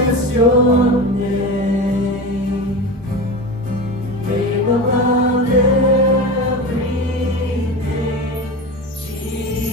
Jesus, your name, name above every name, Jesus.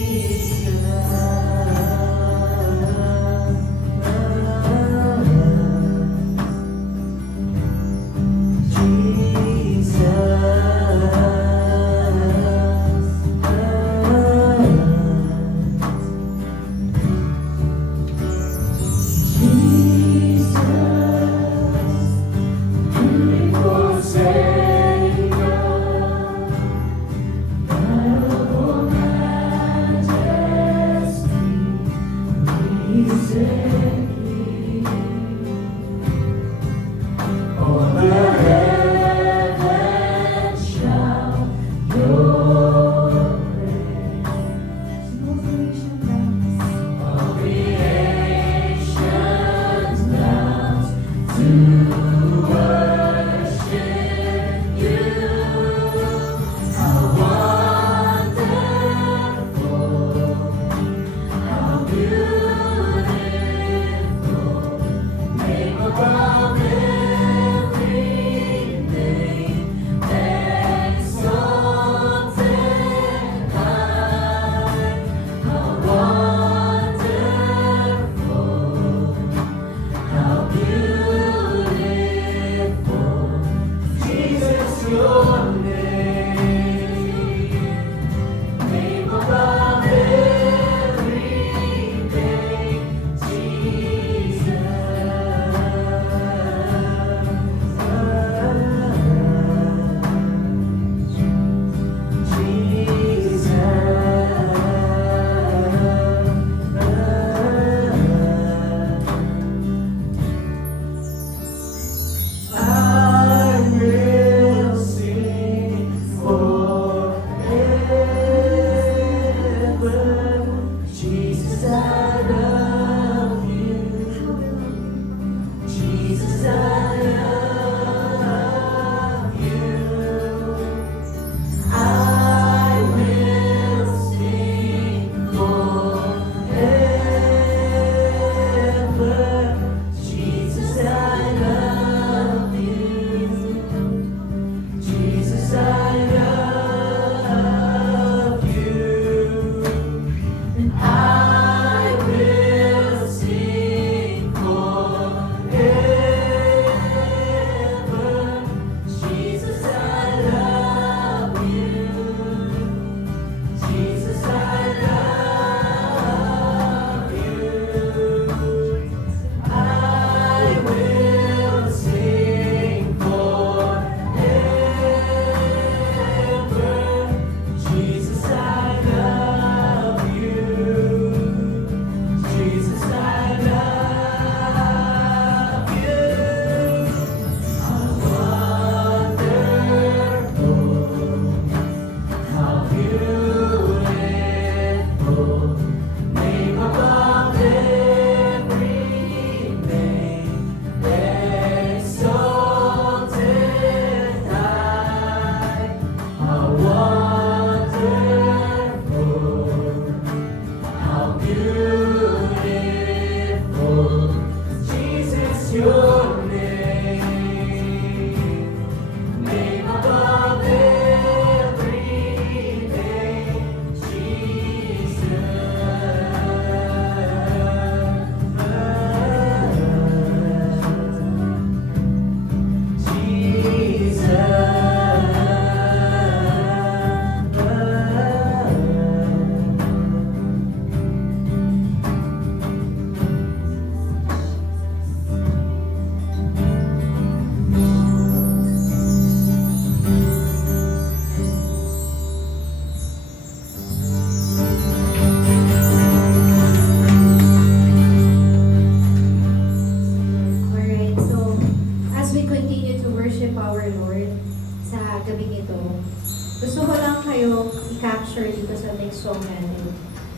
i-capture dito sa next song natin.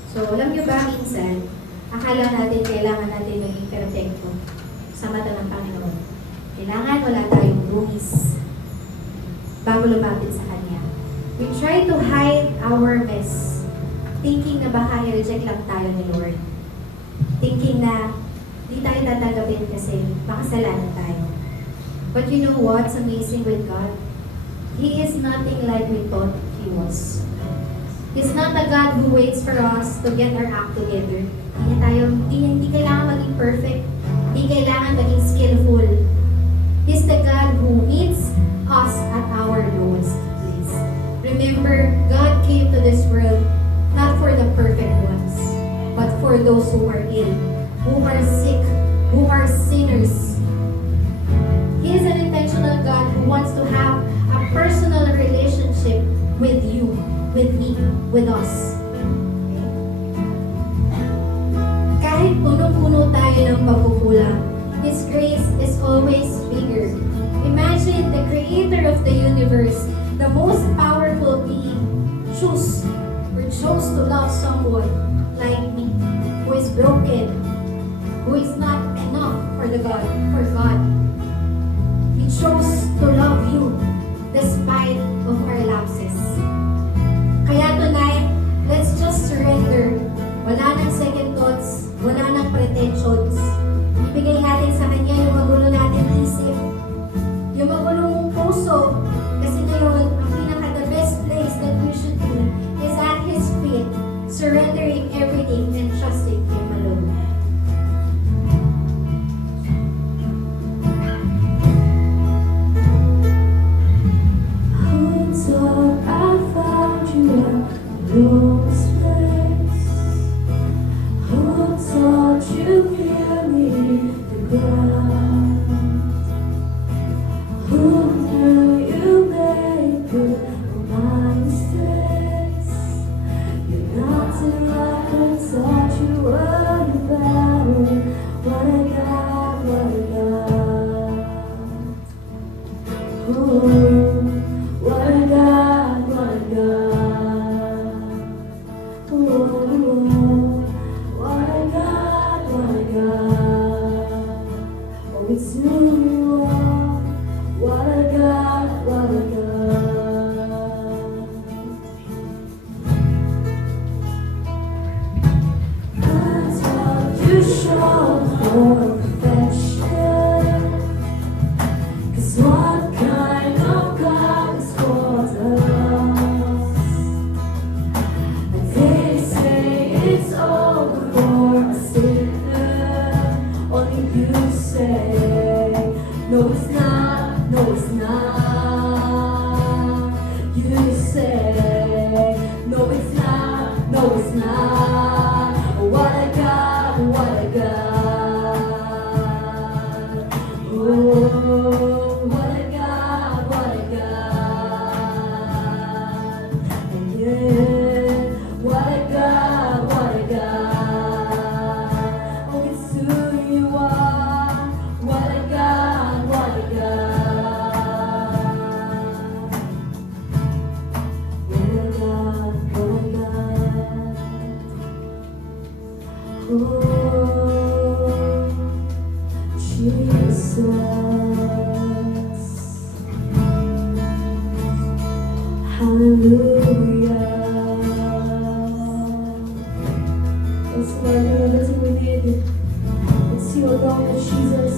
So, alam nyo ba, minsan, akala natin kailangan natin maging perfecto sa mata ng Panginoon. Kailangan wala tayong buwis bago lumapit sa Kanya. We try to hide our mess, thinking na baka i-reject lang tayo ni Lord. Thinking na Di tayo tatanggapin kasi makasalanan tayo. But you know what's amazing with God? He is nothing like we thought He was. He's not a God who waits for us to get our act together. Hindi kailangan maging perfect. Hindi kailangan maging skillful. He's the God who meets us at our lowest place. Remember, God came to this world not for the perfect ones, but for those who are ill, who are sick, who are sinners. He is an intentional God who wants to have a personal relationship with you, with me, with us. Kahit punong-puno tayo ng pagkukulang, His grace is always bigger. Imagine the creator of the universe, the most powerful being, chose to love someone like me, who is broken, who is not enough for God. He chose to love you despite of our lapses. Kaya tonight, let's just surrender. Wala nang second thoughts, wala nang pretensions. Ibigay natin sa Kanya yung magulo natin isip, yung magulo mong puso, kasi ngayon, ang pinaka-the best place that we should be is at His feet, surrendering everything and trusting Him alone. Who thought I found you at the lowest place? Who thought you'd feel me the ground? Who knew you made good of my mistakes? You're nothing like I thought you were about it. What I got, what I got. Oh, what I got, what I got. Oh, what I got, what I got. Oh, it's who you are. What I got, what I got. That's what you showed for perfection. 'Cause what kind of God is for us? And they say it's all for a sinner. Only you say, no it's not, no it's not. You say, no it's not, no it's not. What I got, what I got. Oh, what I got, what I got. And yeah, what I got, what I got. Oh, it's who you are. What I got, what I got. What I got, what I got. Oh, Jesus. Hallelujah. That's what I do, that's what we need. It's you alone, Jesus.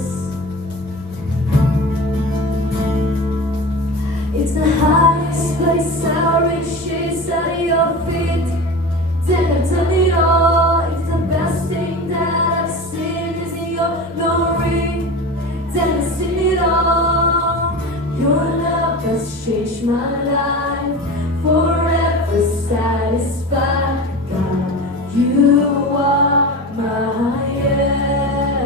It's the highest place I'll reach is at your feet. Then I've done it all. It's the best thing that I've seen is your glory. Then I've seen it all. Your love has changed my life. Forever satisfied. God, you are my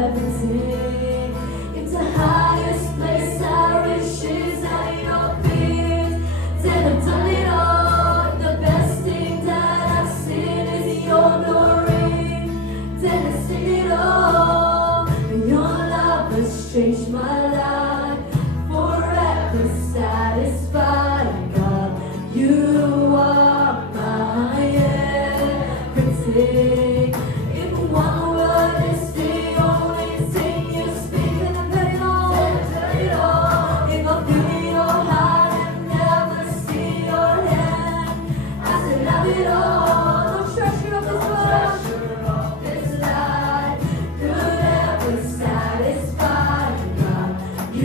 everything. It's the highest place I reach is at your feet. Then I've done it all. The best thing that I've seen is your glory. Then I've seen it all. And your love has changed my life. Forever satisfied. God, you are my everything. If one word is the only thing you speak, and I've done it all, if I feel your heart and never see your hand, I said love it all. No treasure of this world, this life could ever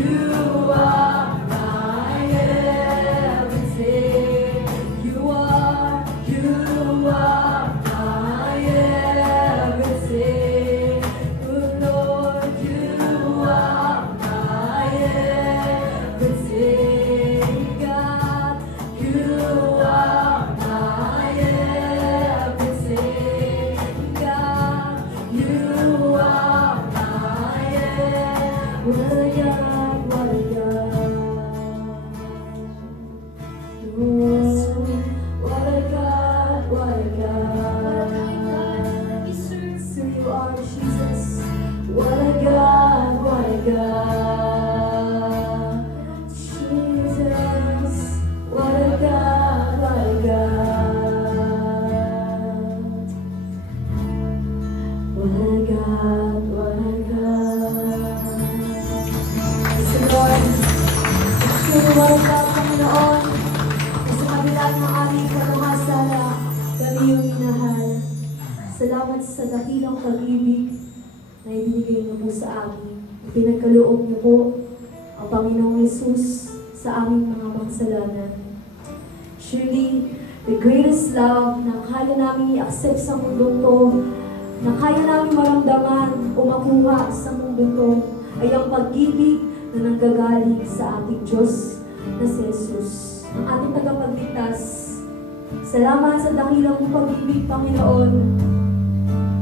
You are my everything. You are my everything. Good Lord, you are my everything. God, you are my everything. God, you are my everything. What a God, what a God. What a God, what a God. So you are Jesus. What a God, what a God. Jesus, what a God, what a God. What a God, what a God. Yes, Lord. Sinuwag ka, Panginoon. Sa kabila ng aming pagkakasala, kami yung minahal. Salamat sa dakilang pag-ibig na ibinigay niyo po sa amin. Pinagkaloob niyo po ang Panginoong Yesus sa aming mga mangsalanan. Surely, the greatest love na kaya namin i-accept sa mundong to, na kaya namin maramdaman o makuha sa mundong to, ay ang pag-ibig na nanggagaling sa ating Diyos na si Jesus, ang ating tagapagligtas. Salamat sa dakilang mong pag-ibig, Panginoon.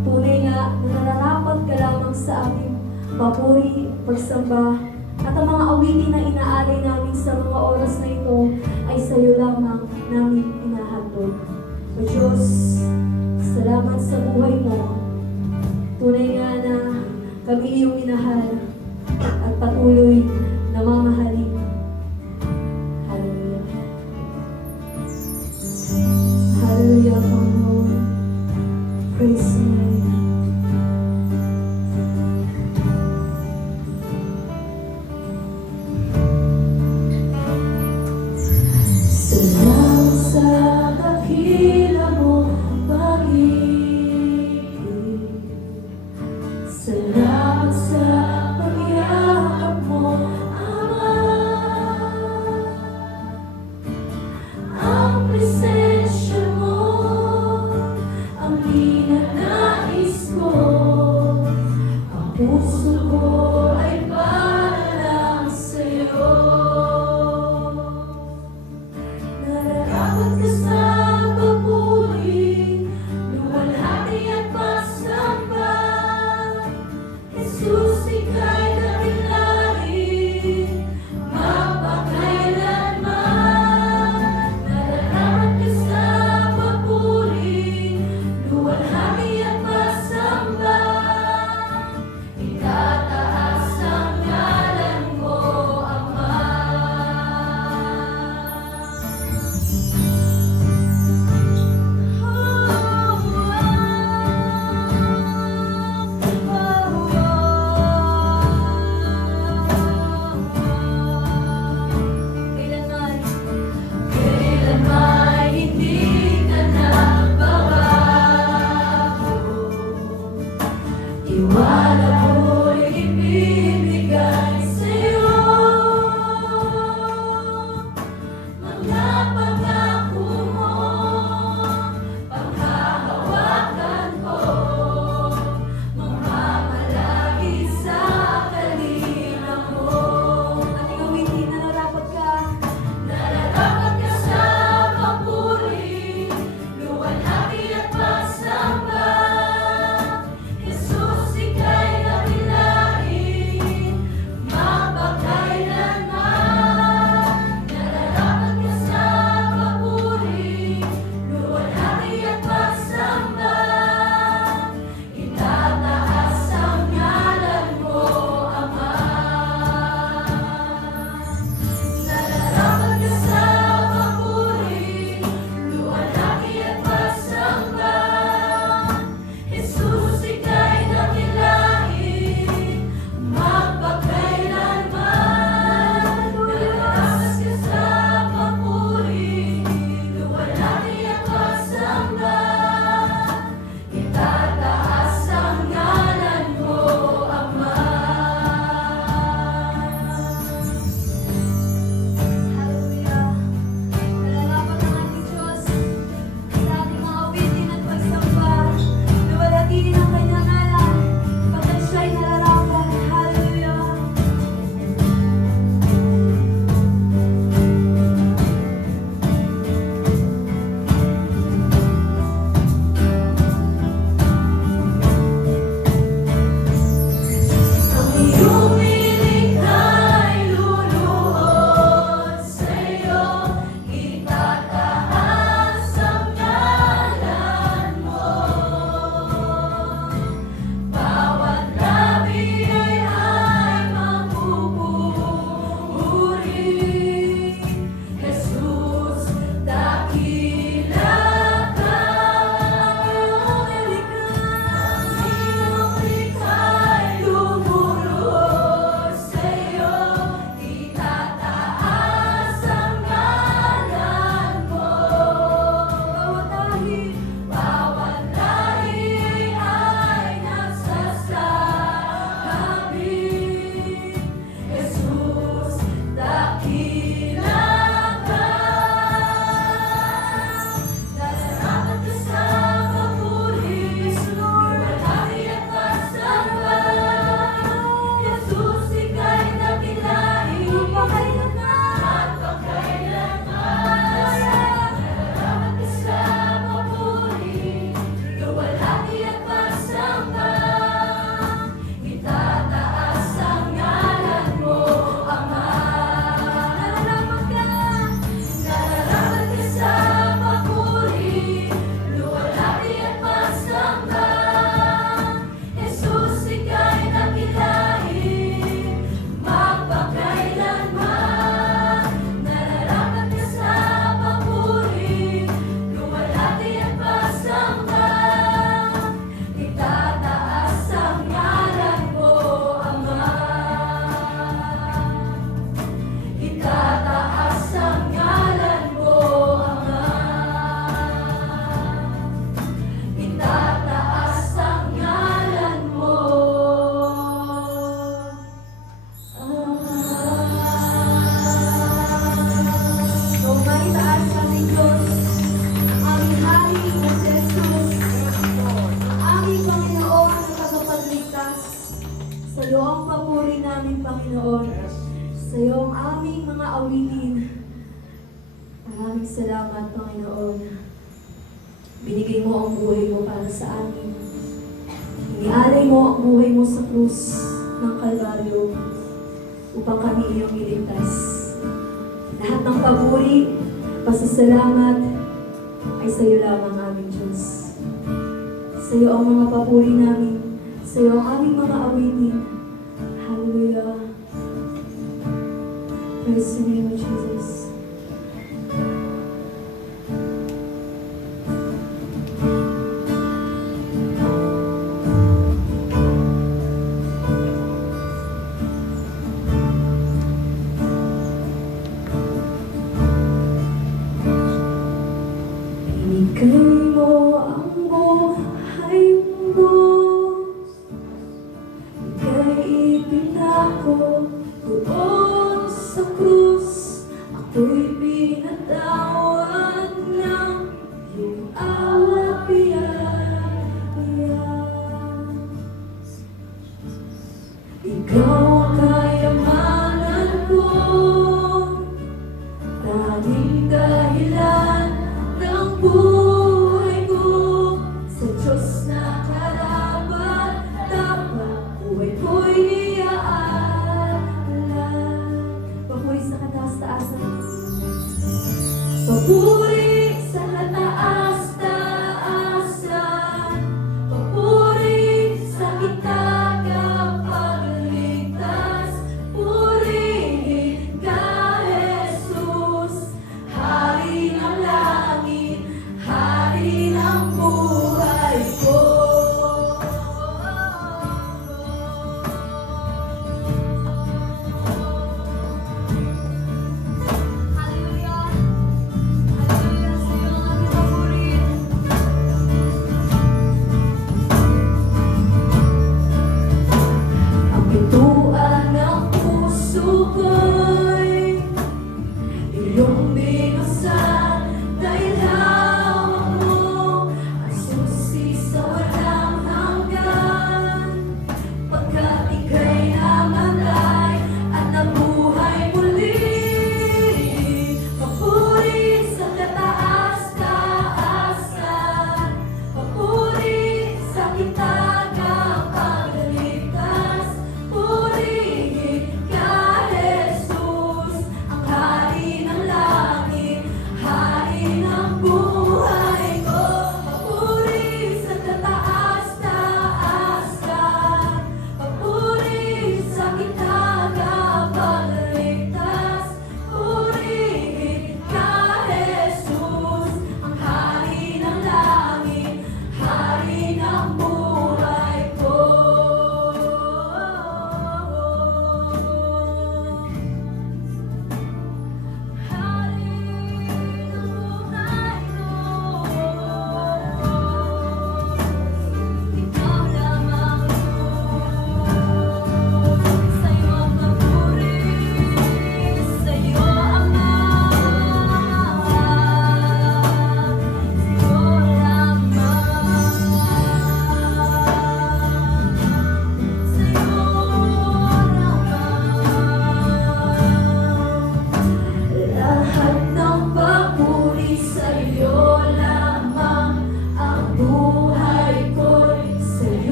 Tunay nga na nararapat ka lamang sa aming papuri, pagsamba, at ang mga awitin na inaalay namin sa mga oras na ito ay sa iyo lamang namin inahandog. O Diyos, salamat sa buhay mo. Tunay nga na kami iyong minahal at patuloy na mamahalin. Hallelujah. Hallelujah, Panginoon. Praise your name. Salamat sa dakila mo pag-ibig. Salamat sa Panginoon. Sa iyo ang aming mga awitin. Maraming salamat, Panginoon. Binigay mo ang buhay mo para sa amin. Inialay mo ang buhay mo sa krus ng Kalbaryo upang kami iyong iligtas. Lahat ng papuri, pasasalamat ay sa iyo lamang, aming Diyos. Sa iyo ang mga papuri namin, sa iyo ang aming mga awitin. Hallelujah. Praise the name of Jesus. Binigay mo ang buhay mo, ika'y ipinako doon sa krus. Ako'y pinatawad ng iyong awa biyaya. Ikaw ang kayamanan ko, tanging dahilan ng buhay ko. Sa Diyos na karapat dapat buhay ko'y iaalay. Papuri sa kataas-taasan. Papuri sa kataas-taasan. Papuri sa kita kapagligtas. Purihin ka, Jesus. Hari ng langit, hari ng buhay ko. Hallelujah. Hallelujah.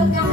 pagka